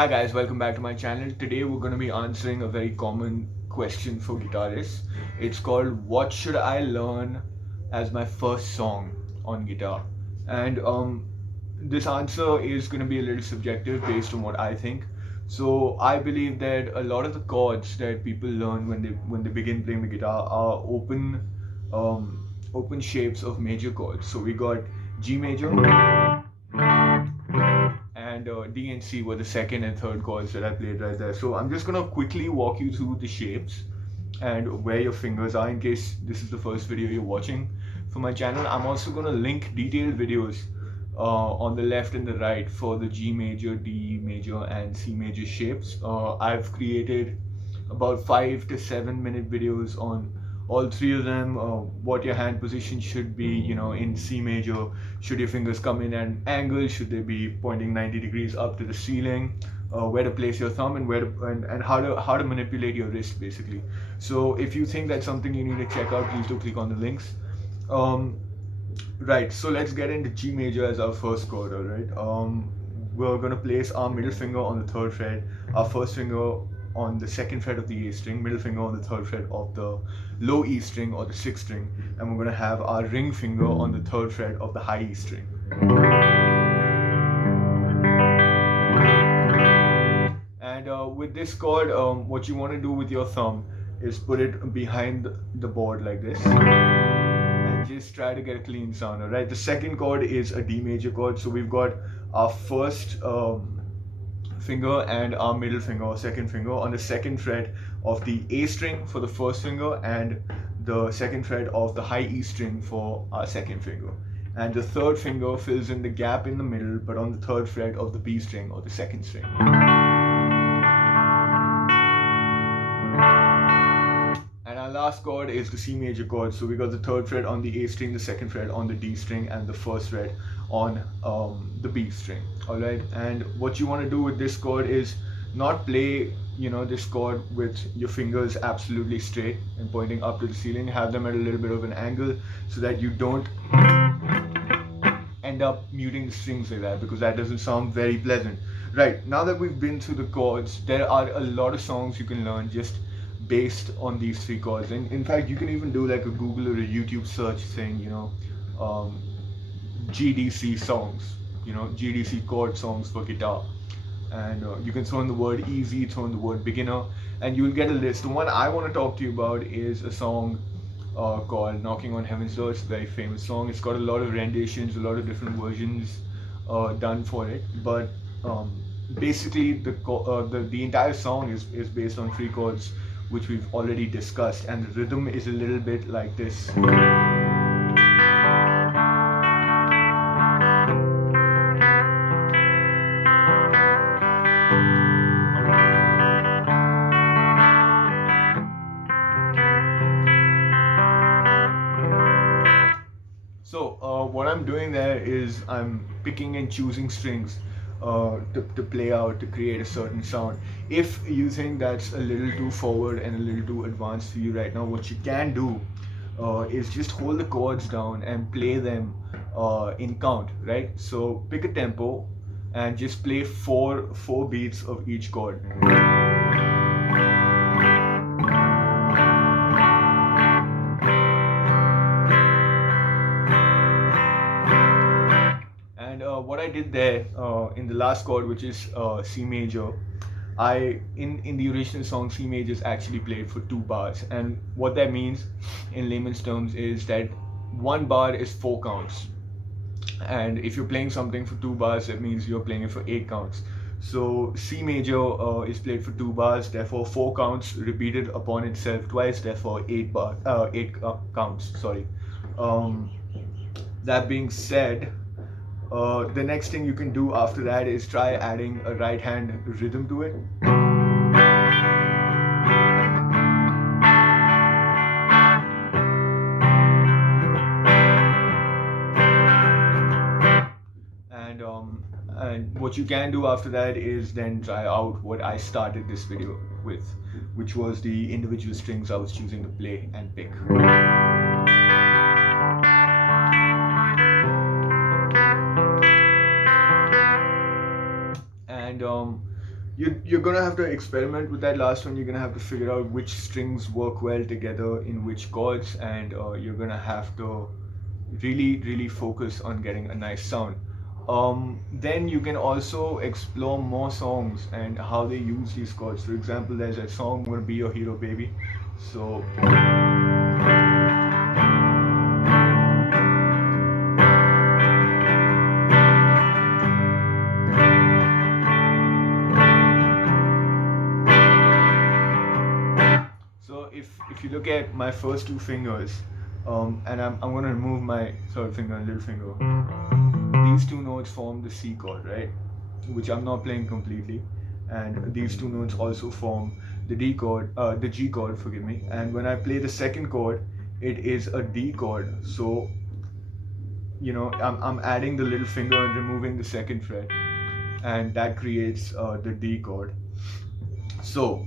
Hi guys, welcome back to my channel. Today we're going to be answering a very common question for guitarists. It's called what should I learn as my first song on guitar? And this answer is going to be a little subjective based on what I think. So I believe that a lot of the chords that people learn when they begin playing the guitar are open shapes of major chords. So we got G major and D and C were the second and third chords that I played right there. So I'm just gonna quickly walk you through the shapes and where your fingers are in case this is the first video you're watching for my channel. I'm also gonna link detailed videos on the left and the right for the G major, D major, and C major shapes. I've created about 5 to 7 minute videos on all three of them, what your hand position should be, in C major. Should your fingers come in at an angle? Should they be pointing 90 degrees up to the ceiling? Where to place your thumb and and how to manipulate your wrist basically. So if you think that's something you need to check out, please do click on the links. Right, so let's get into G major as our first chord. All right, we're gonna place our middle finger on the third fret, our first finger on the second fret of the A string, middle finger on the third fret of the low E string or the sixth string, and we're gonna have our ring finger on the third fret of the high E string. And with this chord, what you want to do with your thumb is put it behind the board like this and just try to get a clean sound. Alright, the second chord is a D major chord, so we've got our first finger and our middle finger or second finger on the second fret of the A string for the first finger and the second fret of the high E string for our second finger. And the third finger fills in the gap in the middle but on the third fret of the B string or the second string. And our last chord is the C major chord. So we got the third fret on the A string, the second fret on the D string, and the first fret on the B string. Alright, and what you want to do with this chord is not play this chord with your fingers absolutely straight and pointing up to the ceiling. Have them at a little bit of an angle so that you don't end up muting the strings like that, because that doesn't sound very pleasant. Right, now that we've been through the chords, there are a lot of songs you can learn just based on these three chords. And in fact, you can even do like a Google or a YouTube search saying GDC songs, GDC chord songs for guitar, and you can throw in the word easy, throw in the word beginner, and you'll get a list. The one I want to talk to you about is a song called Knocking on Heaven's Door. It's a very famous song. It's got a lot of renditions, a lot of different versions done for it, but basically the entire song is based on three chords which we've already discussed, and the rhythm is a little bit like this. So what I'm doing there is I'm picking and choosing strings to play out to create a certain sound. If you think that's a little too forward and a little too advanced for you right now, what you can do is just hold the chords down and play them in count, right? So pick a tempo and just play four beats of each chord. What I did there in the last chord, which is C major, in the original song, C major is actually played for 2 bars, and what that means in layman's terms is that 1 bar is 4 counts, and if you're playing something for 2 bars, that means you're playing it for 8 counts. So C major is played for 2 bars, therefore 4 counts repeated upon itself twice, therefore 8 counts. Sorry. That being said, the next thing you can do after that is try adding a right hand rhythm to it. And what you can do after that is then try out what I started this video with, which was the individual strings I was choosing to play and pick. And you're gonna have to experiment with that last one. You're gonna have to figure out which strings work well together in which chords, and you're gonna have to really focus on getting a nice sound. Then you can also explore more songs and how they use these chords. For example, there's a song "Gonna Be Your Hero, Baby." So if you look at my first two fingers, and I'm gonna remove my third finger and little finger. These two notes form the C chord, right? Which I'm not playing completely, and these two notes also form the D chord, the G chord, forgive me. And when I play the second chord, it is a D chord. So I'm adding the little finger and removing the second fret, and that creates the D chord. So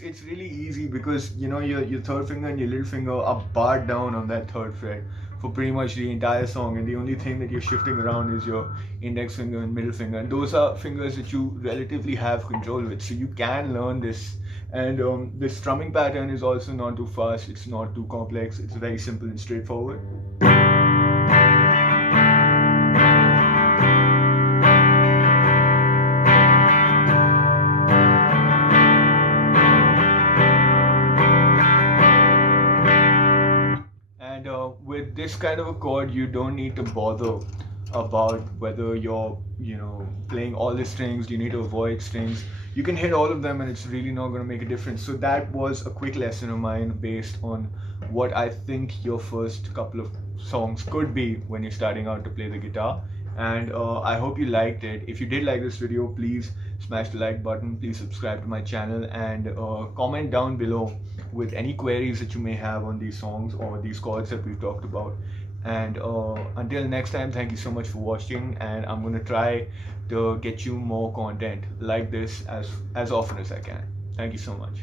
it's really easy because your third finger and your little finger are barred down on that third fret for pretty much the entire song, and the only thing that you're shifting around is your index finger and middle finger, and those are fingers that you relatively have control with, so you can learn this. And the strumming pattern is also not too fast, it's not too complex, it's very simple and straightforward. With this kind of a chord, you don't need to bother about whether you're playing all the strings. You need to avoid strings. You can hit all of them and it's really not going to make a difference. So that was a quick lesson of mine based on what I think your first couple of songs could be when you're starting out to play the guitar. And I hope you liked it. If you did like this video, please smash the like button, please subscribe to my channel, and comment down below with any queries that you may have on these songs or these chords that we've talked about. And until next time, thank you so much for watching, and I'm going to try to get you more content like this as often as I can. Thank you so much.